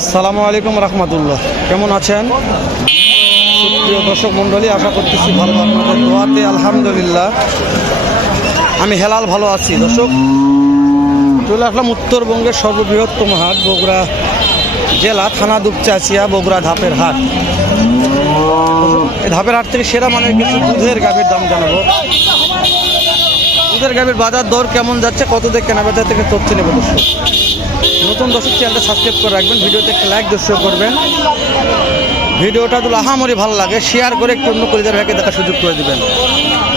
আসসালামু আলাইকুম রহমতুল্লাহ। কেমন আছেন প্রিয় দর্শক মণ্ডলী? আশা করতেছি ভালো, আপনাদের দোয়াতে আলহামদুলিল্লাহ আমি হেলাল ভালো আছি। দর্শক, চলে আসলাম উত্তরবঙ্গের সর্ববৃহত্তম হাট, বগুড়া জেলা, থানা দুপচাচিয়া, বগুড়া ধাপের হাট। এই ধাপের হাট থেকে সেরা মানের কিছু দুধের গাভীর দাম জানাবো। দুধের গাভীর বাজার দর কেমন যাচ্ছে, কত দিয়ে কেনা বেচা থেকে তথ্য নেব। দর্শক, নতুন দর্শক চ্যানেলটা সাবস্ক্রাইব করে রাখবেন, ভিডিওতে একটা লাইক দর্শক করবেন। ভিডিওটা যদি আহামরি ভালো লাগে শেয়ার করে একটু অন্য কলিজার ভাইকে দেখার সুযোগ করে দেবেন।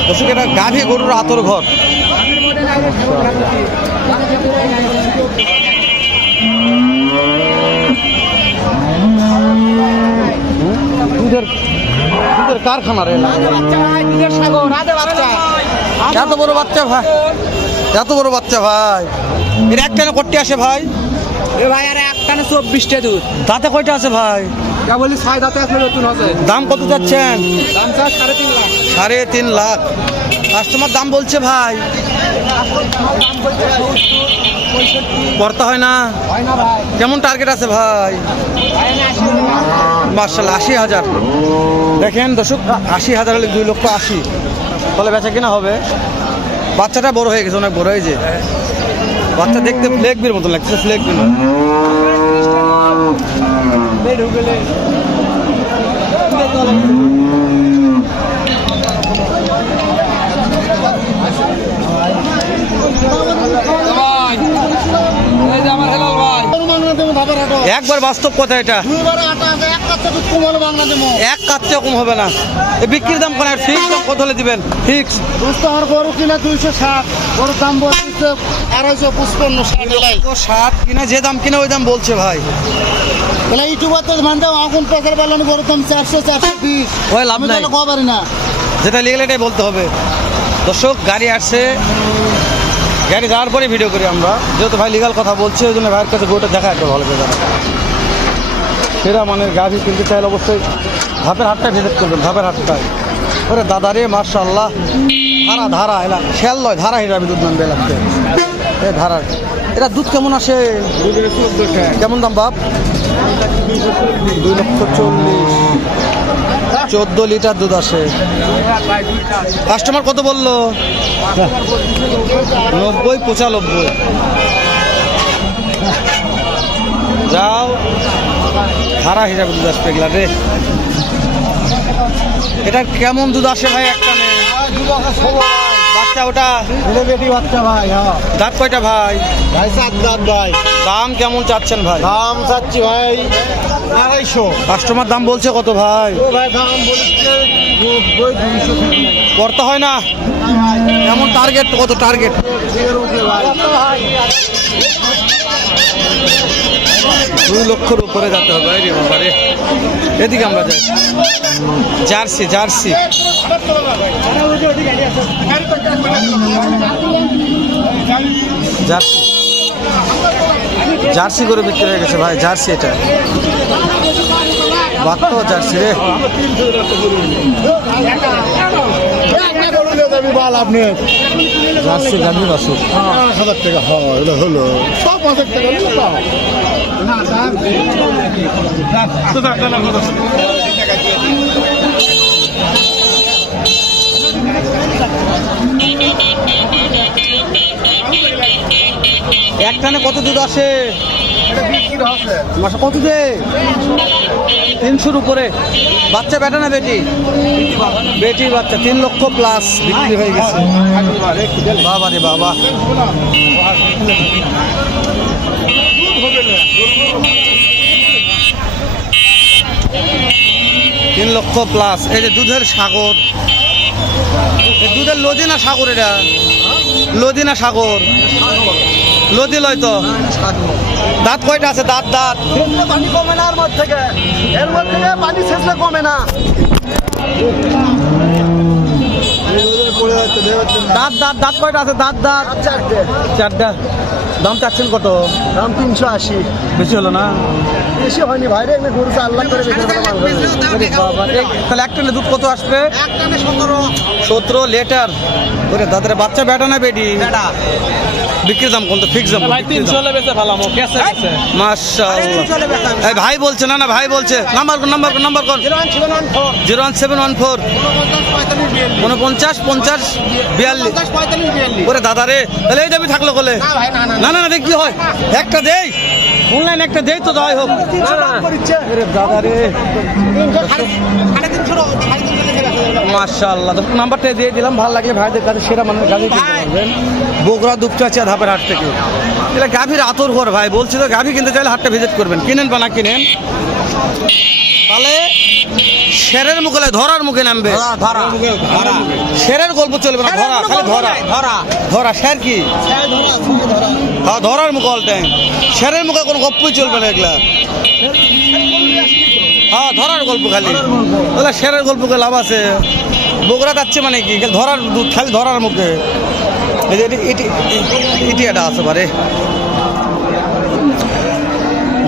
দর্শক, এটা গাভী গরুর আতর ঘর। দুধের কারখানা রে, এত বড় বাচ্চা ভাই, এত বড় বাচ্চা ভাই। এর একটানে কটি আসে ভাই? এ ভাই আরে একটানে 24টা দুধ। দাঁতে কয়টা আছে ভাই? তা বলি 6 দাঁতে আসলে নতুন হবে। দাম কত যাচ্ছেন? দাম চাষ 3.5 লাখ। 3.5 লাখ কাস্টমার দাম বলছে ভাই। করতে হয় না? হয় না ভাই। কেমন টার্গেট আছে ভাই? মার্শাল্লাহ 80,000। দেখেন দর্শক, 80,000 হলে 2,80,000, তাহলে বেচা কিনা হবে। বাচ্চাটা বড় হয়ে গেছে, অনেক বড় হয়েছে। বাচ্চা দেখতে ফ্লেগবির মতো লাগছে, ফ্লেগবির মতো। একবার বাস্তব কথা, এটা এক কাচ্চা কম হবে না। বিক্রির দাম কোন ফিক্স দাম কত হলে দিবেন? ফিক্স আমার গরু কিনা 260, গরুর দাম বলছে 255, 60 কিনা, যে দাম কিনা ওই দাম বলছে ভাই। তাহলে ইউটিউবার তো মানতে আগুন পেছার বললেন গরুর দাম 400, 420। ওই লাভ নাই, খবরই না, যেটা লিগেল এটাই বলতে হবে। দর্শক, গাড়ি আসছে, গাড়ি যাওয়ার পরে ভিডিও করি আমরা, যেহেতু ভাই লিগাল কথা বলছে, ওই জন্য ভাইয়ের কাছে গোটা দেখা একটা ভালো করে দেখা। সেরা মানের গাভি কিনতে চাইলে অবশ্যই ধাপের হাটটাই ভিজিট করবেন। ধাপের হাটটায় ওরে দাদা রে, মাশাআল্লাহ, ধারা ধারা এলা খেয়াল নয়, ধারা হিরাবি দুধ মানবে লাগছে। এ ধারা, এটা দুধ কেমন আসে? কেমন দাম বাপ? 2,40,000, 14 লিটার দুধ আসে। কাস্টমার কত বললো? 90, 95। যাও, ধারা হিসাবে দুধ আসবে এগুলা রে। এটা কেমন দুধ আসে ভাই? একটা বাচ্চা, ওটা বেটি বাচ্চা ভাই। হ্যাঁ, দাঁত কয়টা ভাই? ভাই 7 দাঁত ভাই। দাম কেমন চাচ্ছেন ভাই? দাম চাচ্ছি ভাই 250। কাস্টমার দাম বলছে কত ভাই? ও ভাই দাম বলছে 90, 200 করতে হয় না? কেমন টার্গেট, কত টার্গেট? 2 লক্ষর উপরে যেতে হবে রে বাবা রে। এদিকে আমরা যাই। জার্সি, জার্সি, জার্সি, জার্সি করে বিক্রি হয়ে গেছে ভাই। জার্সি, এটা বাক্য জার্সি রে। জার্সি গাভী বাছুর 1,000 টাকা হলো সব 1,000 টাকা একটানে কত দুধ আসে? কত দে? 300-র উপরে। বাচ্চা বেটা না বেটি? বেটি বাচ্চা। 3 লক্ষ প্লাস বিক্রি হয়ে গেছে। বাবা রে বাবা, 3 লক্ষ প্লাস। এই যে দুধের সাগর, দুধের লদি না সাগর? এটা লদি না সাগর? লদি লয় তো। দাঁত কয়টা আছে? দাঁত দাঁত পানি কমে না, এর মধ্যে পানি শেষে কমে না। দাঁত দাঁত দাঁত কয়টা আছে? দাঁত দাঁত 4টা। দাম চাচ্ছেন কত? দাম 380। বেশি হলো না? বেশি হয়নি ভাই রে, গরু 4 লাখ করে বেচে ফেলা মাল। তাহলে এক টনে দুধ কত আসবে? এক টানে 17 17 লিটার। ওরে দাদারে, বাচ্চা বেটা না বেটি? বেটা। বিক্রি দাম কোন তো ফিক্স দাম ভাই 300 হলে বেচে ভালো আমো কেসে গেছে মাশাআল্লাহ এই ভাই বলছে না ভাই বলছে নাম্বার কোন 01714 49 50 42 ওরে দাদা রে তাহলে এই দাবি থাকলো কোলে না দেখ কি হয় একটা দেই অনলাইন একটা দেই তো দাই হোক আরে দাদা রে মাশাআল্লাহ তো নাম্বারটা দিয়ে দিলাম ভালো লাগলে ভাইদের কাছে সেরা মানে গাভী কিনতে পারবেন বগুড়া দুপচাচিয়া ধাপের হাট থেকে এটা গাভীর আতর ঘর ভাই বলছি তো গাভী কিনতে চাইলে হাটটা ভিজিট করবেন কিনেন বা না কিনেন তাহলে শেরের মুখে ধরার মুখে নামবে শেরের গল্প চলবে না ধরা খালি ধরা শের কি হ্যাঁ ধরার মুখে অল টাইম শেরের মুখে কোনো গল্পই চলবে না এগুলা হ্যাঁ ধরার গল্প খালি তাহলে শেরের গল্পকে লাভ আছে বগুড়া যাচ্ছে মানে কি ধরার দুধ খালি ধরার মুখে এটি এটা আছে পারে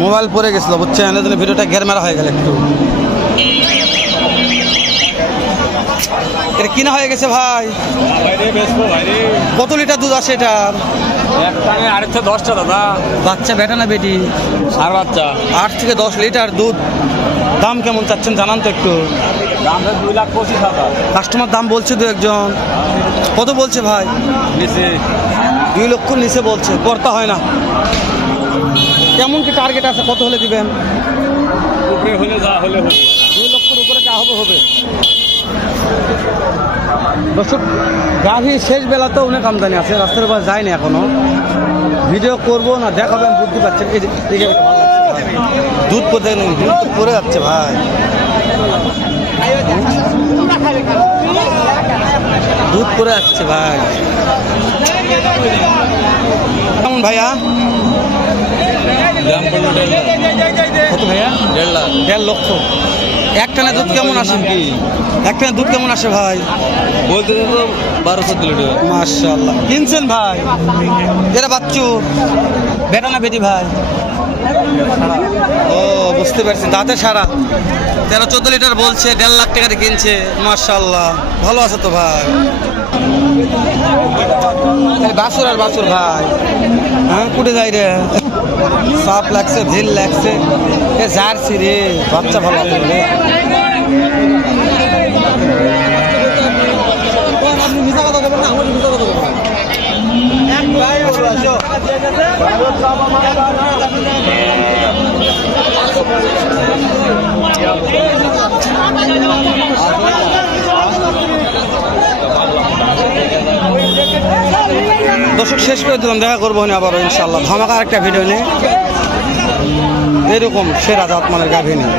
মোবাইল পরে গেছিল বুঝছেন এর জন্য ভিডিওটা ঘেরমেরা হয়ে গেল একটু এটা কিনা হয়ে গেছে ভাই কত লিটার দুধ আছে এটার একটানে 8 থেকে 10টা দাদা বাচ্চা বেটা না বেটি আর বাচ্চা 8 থেকে 10 লিটার দুধ দাম কেমন চাচ্ছেন জানান তো একটু দাম 2,25,000 কাস্টমার দাম বলছে তো একজন কত বলছে ভাই নিচে 2 লক্ষ নিচে বলছে পড়তা হয় না কেমন কি টার্গেট আছে কত হলে দিবেন উপরে হলে যা হলে হবে 2 লক্ষের উপরে যা হবে দর্শক গাভীর শেষ বেলাতেও অনেক আমদানি আছে রাস্তার উপর যায়নি এখনো ভিডিও করবো না দেখাবেন বুঝতে পারছেন এই যে ভালো লাগছে দুধ পরে যাচ্ছে ভাই দুধ পরে যাচ্ছে ভাই কেমন ভাইয়া দাম পড়লো 1.5 কত ভাইয়া 1.5 লক্ষ একটানে দুধ কেমন আসে কি একটানে দুধ কেমন আসে ভাই বলতে তো 12-14 লিটার মাশাআল্লাহ কিনছেন ভাই এরা বাচ্চু বেটা না বেটি ভাই ও বুঝতে পারছি দাঁতে সারা 13-14 লিটার বলছে 1.5 লাখ টাকা দিয়ে কিনছে মাশাআল্লাহ ভালো আছে তো ভাই বাছুর আর বাছুর ভাই হ্যাঁ কুটে যাই রে সাপ লাগছে ঢিল লাগছে এ জার্সি রে বাচ্চা ভালো আছে রে দর্শক শেষ করে দিলাম দেখা করবো না আবার ইনশাল্লাহ ধামাকা একটা ভিডিও নিয়ে এরকম সেরা জাতমানের গাভী নিয়ে